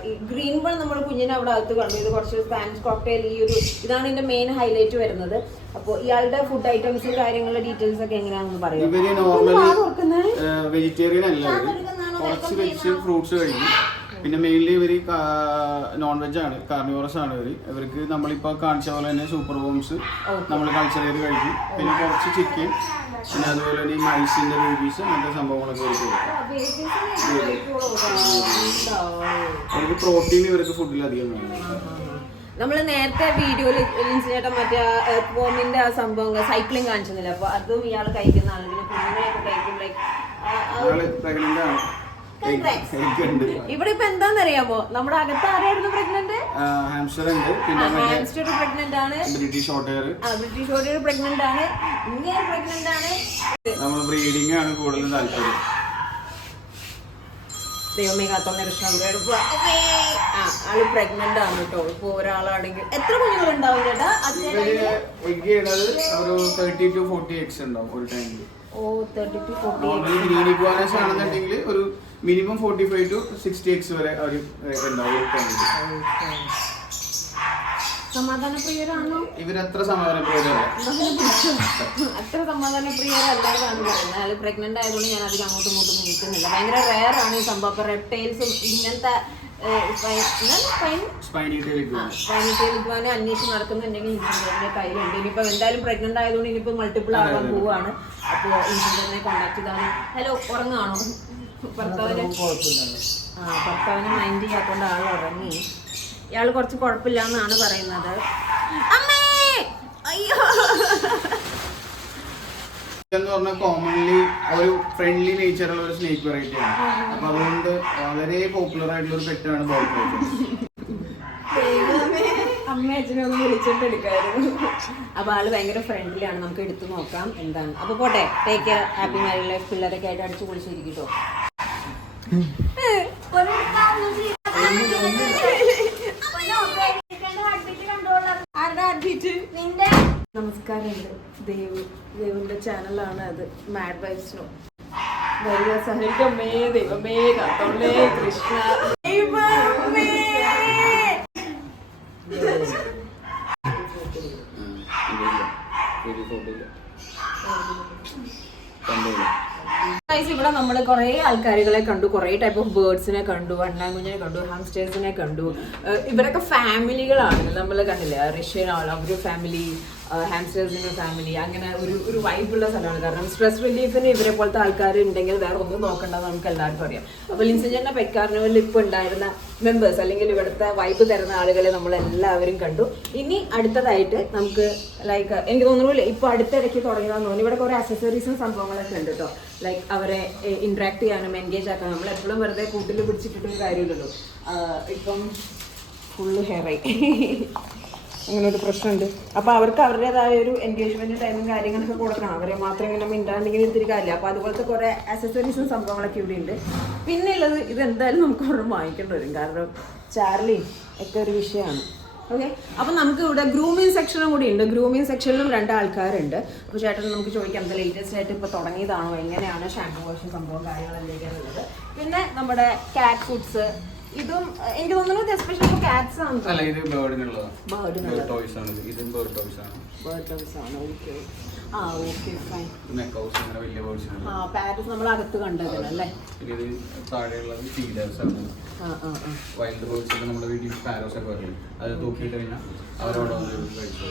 ഈ ഗ്രീൻ ബൺ നമ്മൾ കുഞ്ഞിനെ അവിടെ അകത്ത് കണ്ടു. ഇത് കുറച്ച് സ്പാനിഷ് കോക്ടെയിൽ, ഈ ഒരു ഇതാണ് ഇതിന്റെ മെയിൻ ഹൈലൈറ്റ് വരുന്നത്. അപ്പോൾ ഇയാളുടെ ഫുഡ് ഐറ്റംസും കാര്യങ്ങളുടെ ഡീറ്റെയിൽസ് ഒക്കെ എങ്ങനെയാണെന്ന് പറയാം. വെജിറ്റേറിയൻ അല്ല, കുറച്ച് വെജ് ഫ്രൂട്ട്സ് കഴിക്കും. പിന്നെ മെയിൻലി ഇവർ നോൺ വെജ് ആണ്, കാർണിവറസ് ആണ് ഇവർ. ഇവർക്ക് നമ്മളിപ്പോൾ കാണിച്ച പോലെ തന്നെ സൂപ്പർ ബോംസ് നമ്മൾ കൾച്ചർ ചെയ്ത് കഴിക്കും. പിന്നെ കുറച്ച് ചിക്കൻ, പിന്നെ അതുപോലെ തന്നെ ഈ മൈസിന്റെ ബേബീസ്, അങ്ങനത്തെ സംഭവങ്ങളൊക്കെ അവർക്ക് പ്രോട്ടീൻ ഇവർക്ക് ഫുഡിൽ അധികം വേണം. നമ്മൾ നേരത്തെ വീഡിയോയിൽ ചേട്ടൻ മറ്റേ എർത്ത് വോമിന്റെ ആ സംഭവം സൈക്ലിംഗ് കാണിച്ചിരുന്നില്ല. അപ്പൊ അതും ഇയാൾ കഴിക്കുന്ന ആളുകൾ കുഞ്ഞിനെയൊക്കെ കഴിക്കും. പ്രഗ്നന്റ് ആണ്. ഇവിടെ ഇപ്പൊ എന്താന്നറിയാമോ, നമ്മുടെ അകത്ത് ആരായിരുന്നു പ്രഗ്നന്റ്? ഹാംസ്റ്റർ ഉണ്ട്, പിന്നെ ഹാംസ്റ്റർ പ്രഗ്നന്റ് ആണ്. ബ്രിട്ടീഷ് ഷോർട്ട് ഹെയർ പ്രഗ്നന്റ് ആണ്. ഇങ്ങനെ പ്രഗ്നന്റ് ആണ്. നമ്മൾ ബ്രീഡിംഗ് ആണ് കൂടുതൽ താല്പര്യം. ദൈവമേ കാത്തോന്നെ കൃഷ്ണ. ആള് പ്രഗ്നന്റ് ആണ് കേട്ടോ. ഇപ്പൊ ഒരാളാണെങ്കിൽ എത്ര കുഞ്ഞുങ്ങളുണ്ടാവും ചേട്ടാ? ഒരു 30 to 40 eggs ഉണ്ടാവും ഒരു ടൈമിൽ. ഓ 30 to 40. ഗ്രീൻ ഇഗ്വാനസ് ആണെന്നുണ്ടെങ്കിൽ ഒരു മിനിമം 45 to 60 eggs വരെ അവർ ഉണ്ടാവും. സമാധാനപ്രിയരാണോ ഇവരത്ര? സമാധാനപ്രിയരല്ല, അത്ര സമാധാനപ്രിയരല്ലാതാണ് പറയുന്നത്. അയാൾ പ്രഗ്നന്റ് ആയതുകൊണ്ട് ഞാൻ അധികം അങ്ങോട്ടും ഇങ്ങോട്ടും നീക്കുന്നില്ല. ഭയങ്കര റെയർ ആണ് ഈ സംഭവം. ഇപ്പൊ റെപ്റ്റൈൽസും ഇങ്ങനത്തെ സ്പൈനി ടെയിൽ ഇഗ്വാന അന്വേഷിച്ച് നടക്കുന്നുണ്ടെങ്കിൽ ഇൻസിഡന്റിന്റെ കയ്യിലുണ്ട്. ഇനിയിപ്പോ എന്തായാലും പ്രഗ്നന്റ് ആയതുകൊണ്ട് ഇനിയിപ്പോ മൾട്ടിപ്പിൾ ആവാൻ പോവാണ്. അപ്പോൾ ഇൻസിഡന്റിനെ കോൺടാക്ട് ചെയ്താണ്. ഹലോ, ഉറങ്ങാണോ? ഭർത്താവിനെ മൈൻഡ് ചെയ്യാത്തോണ്ട് ആൾ ഉറങ്ങി. ഇയാൾ കുറച്ച് കുഴപ്പമില്ലാന്നാണ് പറയുന്നത്. അമ്മേ അയ്യോ എന്ന് പറഞ്ഞാൽ കോമൺലി ഒരു ഫ്രണ്ട്ലി നേച്ചറുള്ള ഒരു സ്നേക്ക് വെറൈറ്റി ആണ്. അപ്പൊ അതുകൊണ്ട് വളരെ പോപ്പുലർ ആയിട്ടുള്ള ഒരു പെറ്റാണ് ബോൾ പൈത്തൺ. അമ്മ അച്ഛനെ ഒന്ന് വിളിച്ചിട്ട് എടുക്കായിരുന്നു. അപ്പൊ ആള് ഭയങ്കര ഫ്രണ്ട്ലി ആണ്. നമുക്ക് എടുത്തു നോക്കാം എന്താണ്. അപ്പൊ പോട്ടെ, take care, happy married life. പിള്ളേരൊക്കെ ആയിട്ട് അടിച്ചു പൊളിച്ചിരിക്കട്ടോ. നമസ്കാരമുണ്ട്. ദേവിന്റെ ചാനലാണ് അത്, മാഡ് വൈബ്സിനോ. ദൈവമേ കാത്തോളേ കൃഷ്ണ. ഇവിടെ നമ്മൾ കുറേ ആൾക്കാരുകളെ കണ്ടു, കുറേ ടൈപ്പ് ഓഫ് ബേർഡ്സിനെ കണ്ടു, അണ്ണാങ്കുഞ്ഞിനെ കണ്ടു, ഹാംസ്റ്റേഴ്സിനെ കണ്ടു. ഇവരൊക്കെ ഫാമിലികളാണ്. നമ്മൾ കണ്ടില്ലേ, റഷ്യൻ ഒരു ഫാമിലി, ഹാംസ്റ്റേഴ്സിന്റെ ഫാമിലി, അങ്ങനെ ഒരു വൈബുള്ള സ്ഥലമാണ്. കാരണം സ്ട്രെസ് റിലീഫിന് ഇവരെ പോലത്തെ ആൾക്കാർ ഉണ്ടെങ്കിൽ വേറെ ഒന്നും നോക്കണ്ടെന്ന് നമുക്ക് എല്ലാവർക്കും അറിയാം. അപ്പോൾ ലിൻസഞ്ചേട്ടൻ്റെ പെറ്റ് കാർണിവലിൽ ഇപ്പോൾ ഉണ്ടായിരുന്ന മെമ്പേഴ്സ് അല്ലെങ്കിൽ ഇവിടുത്തെ വൈബ് തരുന്ന ആളുകളെ നമ്മളെല്ലാവരും കണ്ടു. ഇനി അടുത്തതായിട്ട് നമുക്ക് ലൈക്ക് എനിക്ക് തോന്നുന്നു ഇപ്പോൾ അടുത്തിടയ്ക്ക് തുടങ്ങിയതാന്ന് തോന്നുന്നു, ഇവിടെ കുറേ അക്സസറീസും സംഭവങ്ങളൊക്കെ ഉണ്ട് കേട്ടോ. ലൈക്ക് അവരെ ഇൻട്രാക്ട് ചെയ്യാനും എൻഗേജ് ആക്കാനും. നമ്മൾ എപ്പോഴും വെറുതെ കൂട്ടിൽ പിടിച്ചിട്ടൊരു കാര്യമില്ലല്ലോ. ഇപ്പം ഫുള്ള് ഹെയറായി അങ്ങനെ ഒരു പ്രശ്നമുണ്ട്. അപ്പോൾ അവർക്ക് അവരുടേതായ ഒരു എൻഗേജ്മെൻറ്റ് ടൈമും കാര്യങ്ങളൊക്കെ കൊടുക്കണം. അവരെ മാത്രം ഇങ്ങനെ മിണ്ടാണ്ടിങ്ങനെ എടുത്തിട്ട് കാര്യമില്ല. അപ്പോൾ അതുപോലത്തെ കുറേ ആക്സസറീസും സംഭവങ്ങളൊക്കെ ഇവിടെ ഉണ്ട്. പിന്നെ ഉള്ളത് ഇതെന്തായാലും നമുക്ക് അവിടെ വാങ്ങിക്കേണ്ടി വരും, കാരണം ചാർലിയും ഒക്കെ ഒരു വിഷയമാണ്. ഓക്കെ, അപ്പോൾ നമുക്ക് ഇവിടെ ഗ്രൂമിങ് സെക്ഷനും കൂടി ഉണ്ട്. ഗ്രൂമിങ് സെക്ഷനിലും 2 ആൾക്കാരുണ്ട്. അപ്പോൾ ചേട്ടൻ നമുക്ക് ചോദിക്കാം, അത് ലേറ്റസ്റ്റ് ആയിട്ട് ഇപ്പോൾ തുടങ്ങിയതാണോ, എങ്ങനെയാണ് ഷാമ്പൂ വാഷും സംഭവം കാര്യങ്ങളെന്തൊക്കെയാണുള്ളത്. പിന്നെ നമ്മുടെ കാറ്റ് ഫുഡ്സ്, ഇതും എനിക്ക് തോന്നുന്നു എസ്പെഷ്യലി കാറ്റ്സ് ആണ്. അല്ല, ഇത് ബേർഡ് ടോയ്സ് ആണ്. ഇതും ബേർഡ് ടോയ്സ് ആണ്. ബേർഡ് ടോയ്സ് ആണ്. ഓക്കെ, ആ ഓക്കെ ഫൈൻ. മെക്കൗസ് അങ്ങനെ വലിയ ബേർഡ്സ് ആണ്. ആ പാരറ്റ്സ് നമ്മൾ അകത്ത് കണ്ടതല്ലേ. ഇത് താഴെയുള്ളത് ഫീഡേഴ്സ് ആണ്. വൈൽഡ് ബേർഡ്സ് നമ്മുടെ വീട്ടിൽ പാരോസ് ഒക്കെ വരും. അത് തൂക്കിയിട്ട് കഴിഞ്ഞാൽ അവരോട് കഴിച്ചു.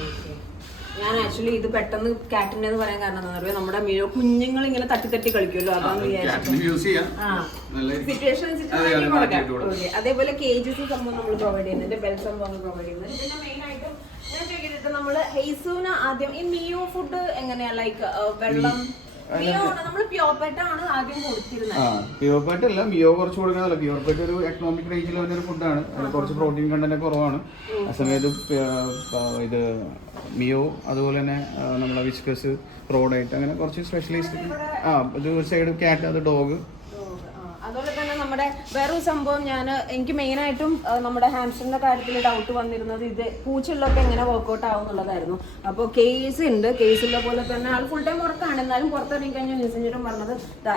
ഞാൻ ആക്ച്വലി ഇത് പെട്ടെന്ന് കാറ്റിന്റെ എന്ന് പറയാൻ കാരണം എന്താ പറയുക, നമ്മുടെ മിഴോ കുഞ്ഞുങ്ങൾ ഇങ്ങനെ തട്ടി കളിക്കുമല്ലോ, അതാണ് സിറ്റുവേഷൻ. അതേപോലെ കേജസ് സംഭവം നമ്മൾ പ്രൊവൈഡ് ചെയ്യുന്നുണ്ട്, ബെൽ സംഭവം പ്രൊവൈഡ് ചെയ്യുന്നുണ്ട്. പിന്നെ മെയിൻ ആയിട്ടും ഞാൻ ചോദിക്കുന്നത്, നമ്മള് ഹെയ്സൂന് ആദ്യം ഈ മിയോ ഫുഡ് എങ്ങനെയാ, ലൈക്ക് വെള്ളം നമ്മൾ പ്യോർപെറ്റാണ് ആദ്യം കൊടുത്തിരുന്നത്. പ്യോർപെറ്റ് അല്ല, മിയോ കുറച്ച് കൊടുക്കുന്നതല്ല. പ്യോർപെറ്റ് ഒരു എക്കണോമിക് റേഞ്ചിൽ വരുന്ന ഒരു ഫുഡാണ്. കുറച്ച് പ്രോട്ടീൻ കണ്ടന്റ് കുറവാണ്. ആ സമയത്ത് ഇത് മിയോ, അതുപോലെ തന്നെ നമ്മളെ വിസ്കസ്, പ്രോഡക്റ്റ്, അങ്ങനെ കുറച്ച് സ്പെഷ്യലൈസ്ഡ്. ഇത് ഒരു സൈഡ് കാറ്റ്, അത് ഡോഗ്. അതുപോലെ തന്നെ നമ്മുടെ വേറൊരു സംഭവം, എനിക്ക് മെയിനായിട്ടും നമ്മുടെ ഹാംസ്റ്ററിന്റെ കാര്യത്തിൽ ഡൗട്ട് വന്നിരുന്നത് ഇത് പൂച്ചുള്ളൊക്കെ എങ്ങനെ വർക്ക്ഔട്ട് ആവും എന്നുള്ളതായിരുന്നു. അപ്പോൾ കേസ് ഉണ്ട്, കേസുള്ള പോലെ തന്നെ ആൾ ഫുൾ ടൈം വർക്കാണ്. എന്നാലും പുറത്തിറങ്ങി കഴിഞ്ഞാൽ ന്യൂസിഞ്ചേരും പറഞ്ഞത്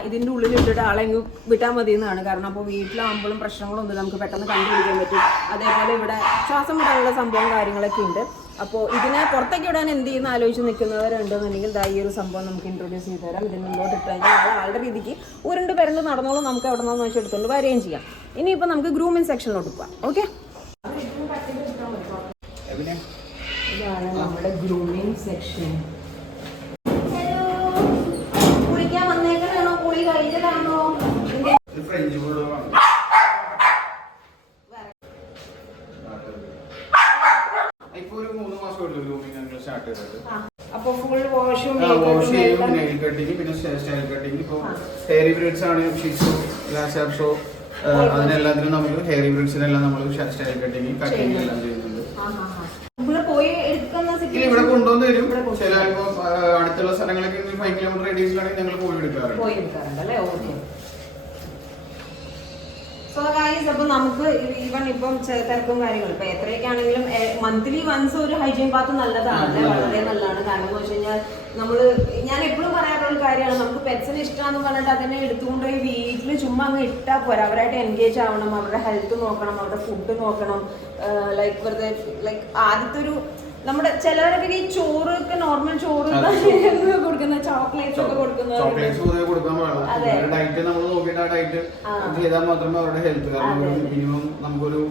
ഇതിൻ്റെ ഉള്ളിൽ ഇട്ടിട്ട് ആളെ എങ്ങ് വിട്ടാൽ മതി എന്നാണ്. കാരണം അപ്പോൾ വീട്ടിലാകുമ്പോഴും പ്രശ്നങ്ങളൊന്നും നമുക്ക് പെട്ടെന്ന് കണ്ടുപിടിക്കാൻ പറ്റും. അതേപോലെ ഇവിടെ ശ്വാസം വിടാനുള്ള സംഭവം കാര്യങ്ങളൊക്കെ ഉണ്ട്. അപ്പോൾ ഇതിനെ പുറത്തേക്ക് വിടാൻ എന്ത് ചെയ്യുന്ന ആലോചിച്ച് നിൽക്കുന്നവരുണ്ടെന്നുണ്ടെങ്കിൽ ഈ ഒരു സംഭവം നമുക്ക് ഇൻട്രൊഡ്യൂസ് ചെയ്ത് തരാം. ഇതിന് മുന്നോട്ട് ഇട്ട് കഴിഞ്ഞാൽ ആളുടെ രീതിക്ക് ഉരുണ്ട് പരന്ന് നടന്നോളും. നമുക്ക് എവിടെ നിന്നൊന്ന് വെച്ച് എടുത്തുകൊണ്ട് വരികയും ചെയ്യാം. ഇനിയിപ്പോൾ നമുക്ക് ഗ്രൂമിങ് സെക്ഷനിലോട്ട് പോകാം. ഓക്കെ, ഇതാണ് നമ്മുടെ ഗ്രൂമിങ് സെക്ഷൻ. കുളിക്കാൻ വന്നേക്കണോ, കുളി കഴിഞ്ഞതാണോ? അപ്പോൾ ഫുൾ വാഷും വാഷ് ചെയ്യും, നെയിൽ കട്ടിങ്, പിന്നെ സ്റ്റൈൽ കട്ടിങ്. ഇപ്പോൾ ഹെയർ ബ്രീഡ്സ് ആണ്, ഷിറ്റ്സോ, ലാഷോ, അതിനെല്ലാത്തിനും നമുക്ക് ഹെയർ ബ്രീഡ്സിനെല്ലാം നമ്മൾ സ്റ്റൈൽ കട്ടിങ് എല്ലാം ചെയ്യുന്നുണ്ട്. ഇവിടെ കൊണ്ടുവന്ന് തരും. ചില അടുത്തുള്ള സ്ഥലങ്ങളൊക്കെ 5 കിലോമീറ്റർ റേഡിയസിലാണെങ്കിൽ ഞങ്ങൾ പോയി എടുക്കാറുണ്ട്. സോ ഗൈസ്, അപ്പോൾ നമുക്ക് ഈവൻ ഇപ്പം തിരക്കും കാര്യങ്ങളും ഇപ്പം എത്രയൊക്കെ ആണെങ്കിലും മന്ത്ലി വൺസ് ഒരു ഹൈജീൻ ബാത്ത് നല്ലതാണ്, വളരെ നല്ലതാണ്. കാരണം എന്ന് വെച്ച് കഴിഞ്ഞാൽ ഞാൻ എപ്പോഴും പറയാറുള്ള ഒരു കാര്യമാണ്, നമുക്ക് പെറ്റ്സിന് ഇഷ്ടമാണെന്ന് പറഞ്ഞിട്ട് അതിനെ എടുത്തുകൊണ്ട് ഈ വീട്ടിൽ ചുമ്മാ അങ്ങ് ഇട്ടാൽ പോരാ. അവരായിട്ട് എൻഗേജ് ആവണം, അവരുടെ ഹെൽത്ത് നോക്കണം, അവരുടെ ഫുഡ് നോക്കണം. ലൈക്ക് വെറുതെ ലൈക്ക് ആദ്യത്തെ ഒരു നമ്മുടെ ചിലവരൊക്കെ ഈ ചോറ് ഒക്കെ നോർമൽ ചോറ് കൊടുക്കുന്ന ചോക്ലേറ്റ്സ് ഒക്കെ കൊടുക്കുന്നത്. ഡയറ്റ് നമ്മൾ നോക്കിയിട്ട് ആ ഡയറ്റ് ചെയ്താൽ മാത്രമേ അവരുടെ ഹെൽത്ത്, കാരണം മിനിമം നമുക്കൊരു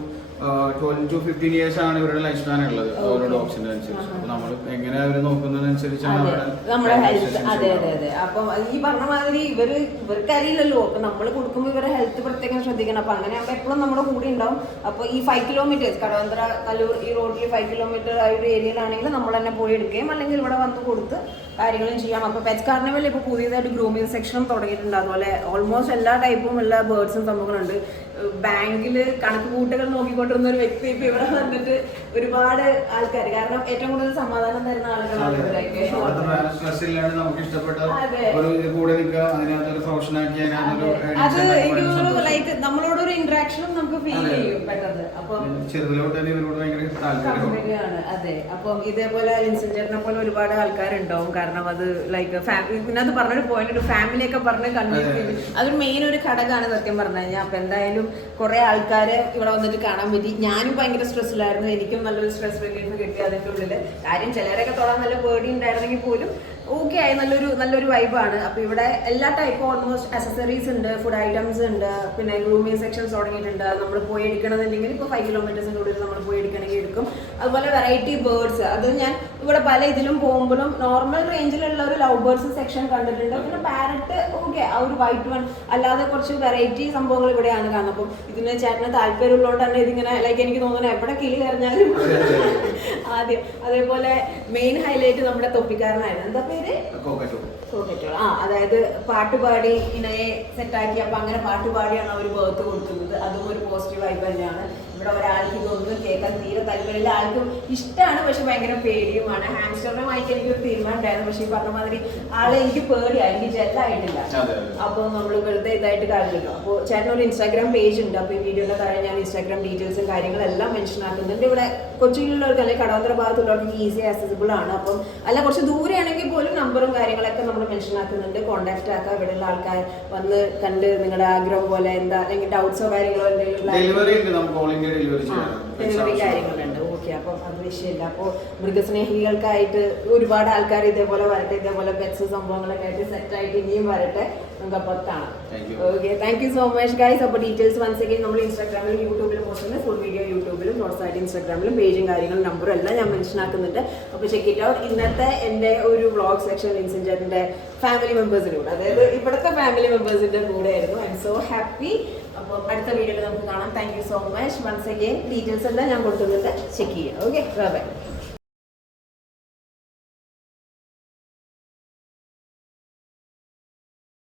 12 to 15 years ആണ് ഇവരുടെ ലൈഫ് സ്പാൻ ഉള്ളത് ഓരോ ഡോഗ്സിന്റെ അനുസരിച്ച്. അപ്പൊ നമ്മൾ എങ്ങനെ അവർ നോക്കുന്നതിനനുസരിച്ചാണ് നമ്മുടെ ഹെൽത്ത്. അതെ അതെ അതെ. അപ്പം ഈ പറഞ്ഞ മാതിരി ഇവർക്ക് അറിയില്ലല്ലോ. അപ്പൊ നമ്മൾ കൊടുക്കുമ്പോൾ ഇവരുടെ ഹെൽത്ത് പ്രത്യേകം ശ്രദ്ധിക്കണം. അപ്പൊ അങ്ങനെ ആകുമ്പോൾ എപ്പോഴും നമ്മുടെ കൂടെ ഉണ്ടാവും. അപ്പൊ ഈ 5 kilometers കടവന്ത്ര കല്ലൂർ ഈ റോഡിൽ 5 kilometer ആ ഒരു ഏരിയയിലാണെങ്കിൽ നമ്മൾ തന്നെ പോയി എടുക്കുകയും അല്ലെങ്കിൽ ഇവിടെ വന്ന് കൊടുത്ത് കാര്യങ്ങളും ചെയ്യാം. അപ്പോൾ പെറ്റ് കാർണിവൽ ഇപ്പോൾ പുതിയതായിട്ട് ഗ്രൂമിങ് സെക്ഷനും തുടങ്ങിയിട്ടുണ്ട്. അതുപോലെ ഓൾമോസ്റ്റ് എല്ലാ ടൈപ്പും എല്ലാ ബേർഡ്സും സംഭവങ്ങളുണ്ട്. ബാങ്കിൽ കണക്ക് കൂട്ടുകൾ നോക്കിക്കൊണ്ടിരുന്ന ഒരു വ്യക്തി ഇപ്പൊ ഇവിടെ വന്നിട്ട് ഒരുപാട് ആൾക്കാർ, കാരണം ഏറ്റവും കൂടുതൽ സമാധാനം തരുന്ന ആളുകളാണ് ഇവരൊക്കെ. അത് എനിക്ക് ലൈക്ക് നമ്മളോടൊരു ഇന്ററാക്ഷനും നമുക്ക് ഫീൽ ചെയ്യും പെട്ടെന്ന്. അപ്പം താല്പര്യമാണ്. അതെ, അപ്പം ഇതേപോലെ ലിൻസഞ്ചേട്ടനെ പോലെ ഒരുപാട് ആൾക്കാരുണ്ടാവും. കാരണം അത് ലൈക്ക് പിന്നെ അത് പറഞ്ഞൊരു പോയിന്റ്, ഒരു ഫാമിലിയൊക്കെ പറഞ്ഞ് കൺവിൻസ് ചെയ്ത് അതൊരു മെയിൻ ഒരു ഘടകമാണ് സത്യം പറഞ്ഞു കഴിഞ്ഞാൽ. അപ്പൊ എന്തായാലും കുറെ ആൾക്കാരെ ഇവിടെ വന്നിട്ട് കാണാൻ പറ്റി. ഞാനും ഭയങ്കര സ്ട്രെസ്സിലായിരുന്നു. എനിക്കും നല്ലൊരു സ്ട്രെസ് റിലീഫ് കിട്ടി അതിൻ്റെ ഉള്ളിൽ. കാര്യം ചിലരൊക്കെ തൊടാൻ നല്ല പേടി ഉണ്ടായിരുന്നെങ്കിൽ പോലും ഓക്കെ ആയി, നല്ലൊരു വൈബാണ്. അപ്പോൾ ഇവിടെ എല്ലാ ടൈപ്പും ഓൾമോസ്റ്റ് അക്സസറീസ് ഉണ്ട്, ഫുഡ് ഐറ്റംസ് ഉണ്ട്, പിന്നെ ഗ്രൂമിങ് സെക്ഷൻസ് തുടങ്ങിയിട്ടുണ്ട്. നമ്മൾ പോയി എടുക്കണമെന്നുണ്ടെങ്കിൽ ഇപ്പോൾ 5 കിലോമീറ്റേഴ്സിൻ്റെ ഉള്ളിൽ നമ്മൾ പോയി എടുക്കണമെങ്കിൽ എടുക്കും. അതുപോലെ വെറൈറ്റി ബേർഡ്സ്, അത് ഞാൻ ഇവിടെ പല ഇതിലും പോകുമ്പോഴും നോർമൽ റേഞ്ചിലുള്ള ഒരു ലവ് ബേർഡ്സ് സെക്ഷൻ കണ്ടിട്ടുണ്ട്. പിന്നെ പാരറ്റ് ഓക്കെ, ആ ഒരു വൈറ്റ് വൺ, അല്ലാതെ കുറച്ച് വെറൈറ്റി സംഭവങ്ങൾ ഇവിടെയാണ് കാണുന്നത്. അപ്പം ഇതിന് ചേട്ടന് താല്പര്യമുള്ളതുകൊണ്ട് തന്നെ ഇതിങ്ങനെ ലൈക്ക് എനിക്ക് തോന്നുന്നത് എവിടെ കിളി കരഞ്ഞാലും ആദ്യം. അതേപോലെ മെയിൻ ഹൈലൈറ്റ് നമ്മുടെ തൊപ്പിക്കാരനായിരുന്നു, എന്താ പേര്? കോക്കറ്റോൾ. അതായത് പാട്ടുപാടി ഇണയെ സെറ്റാക്കി, അപ്പൊ അങ്ങനെ പാട്ടുപാടിയാണ് അവർ ബേർത്ത് കൊടുക്കുന്നത്. അതും ഒരു പോസിറ്റീവ് വൈബ് തന്നെയാണ്. ഇവിടെ ഒരാൾക്ക് ഇതൊന്നും കേൾക്കാൻ തീരെ താല്പര്യമില്ല, ആൾക്കും ഇഷ്ടമാണ്, പക്ഷെ ഭയങ്കര പേടിയുമാണ്. ഹാംസ്റ്ററിനെ വാങ്ങിക്കാൻ എനിക്കൊരു തീരുമാനം ഉണ്ടായിരുന്നു, പക്ഷെ ഈ പറഞ്ഞ മാതിരി ആളെ എനിക്ക് പേടിയാണ്, എനിക്ക് ജെല്ലായിട്ടില്ല. അപ്പോൾ നമ്മൾ വെറുതെ ഇതായിട്ട് കാര്യമില്ലല്ലോ. അപ്പോൾ ചേട്ടനൊരു ഇൻസ്റ്റാഗ്രാം പേജ് ഉണ്ട്, അപ്പോൾ ഈ വീഡിയോയുടെ താഴെ ഞാൻ ഇൻസ്റ്റാഗ്രാം ഡീറ്റെയിൽസും കാര്യങ്ങളെല്ലാം മെൻഷൻ ആക്കുന്നുണ്ട്. ഇവിടെ കൊച്ചിയിലുള്ളവർക്ക് അല്ലെങ്കിൽ കടവന്ത്ര ഭാഗത്തുള്ളവർക്ക് ഈസി ആക്സസിബിൾ ആണ്. അപ്പം അല്ല കുറച്ച് ദൂരെയാണെങ്കിൽ പോലും നമ്പറും കാര്യങ്ങളൊക്കെ നമ്മൾ മെൻഷൻ ആക്കുന്നുണ്ട്. കോൺടാക്ട് ആക്കുക, ഇവിടെയുള്ള ആൾക്കാർ വന്ന് കണ്ട് നിങ്ങളുടെ ആഗ്രഹം പോലെ എന്താ അല്ലെങ്കിൽ ഡൗട്ട്സോ കാര്യങ്ങളോ എന്തെങ്കിലും ഡെലിവറി കാര്യങ്ങളുണ്ട്. ഓക്കെ, അപ്പം അത് വിഷയമില്ല. അപ്പോൾ മൃഗസ്നേഹികൾക്കായിട്ട് ഒരുപാട് ആൾക്കാർ ഇതേപോലെ വരട്ടെ, ഇതേപോലെ പെറ്റ്സ് സംഭവങ്ങളൊക്കെ ആയിട്ട് സെറ്റായിട്ട് ഇനിയും വരട്ടെ. നമുക്ക് അപ്പോൾ കാണാം. Okay, thank you so much guys. അപ്പോൾ ഡീറ്റെയിൽസ് വൺസ് അഗൈൻ നമ്മൾ ഇൻസ്റ്റാഗ്രാമിലും യൂട്യൂബിലും പോസ്റ്റ് ചെയ്യുന്നത്, ഫുൾ വീഡിയോ യൂട്യൂബിലും ഷോർട്സ് ആയിട്ട് ഇൻസ്റ്റാഗ്രാമിലും പേജും കാര്യങ്ങളും നമ്പറും എല്ലാം ഞാൻ മെൻഷൻ ആക്കുന്നുണ്ട്. അപ്പോൾ ചെക്ക് ഇറ്റ് ഔട്ട്. ഇന്നത്തെ എൻ്റെ ഒരു വ്ളോഗ് സെക്ഷൻ ലിൻസൻ ചേട്ടൻ്റെ ഫാമിലി മെമ്പേഴ്സിൻ്റെ കൂടെ, അതായത് ഇവിടുത്തെ ഫാമിലി മെമ്പേഴ്സിൻ്റെ കൂടെ ആയിരുന്നു. I am so happy. അപ്പോൾ അടുത്ത വീഡിയോയിൽ നമുക്ക് കാണാം. Thank you so much once again. Details എല്ലാം ഞാൻ കൊടുക്കുന്നുണ്ട്, ചെക്ക് ചെയ്യാം. Okay, by.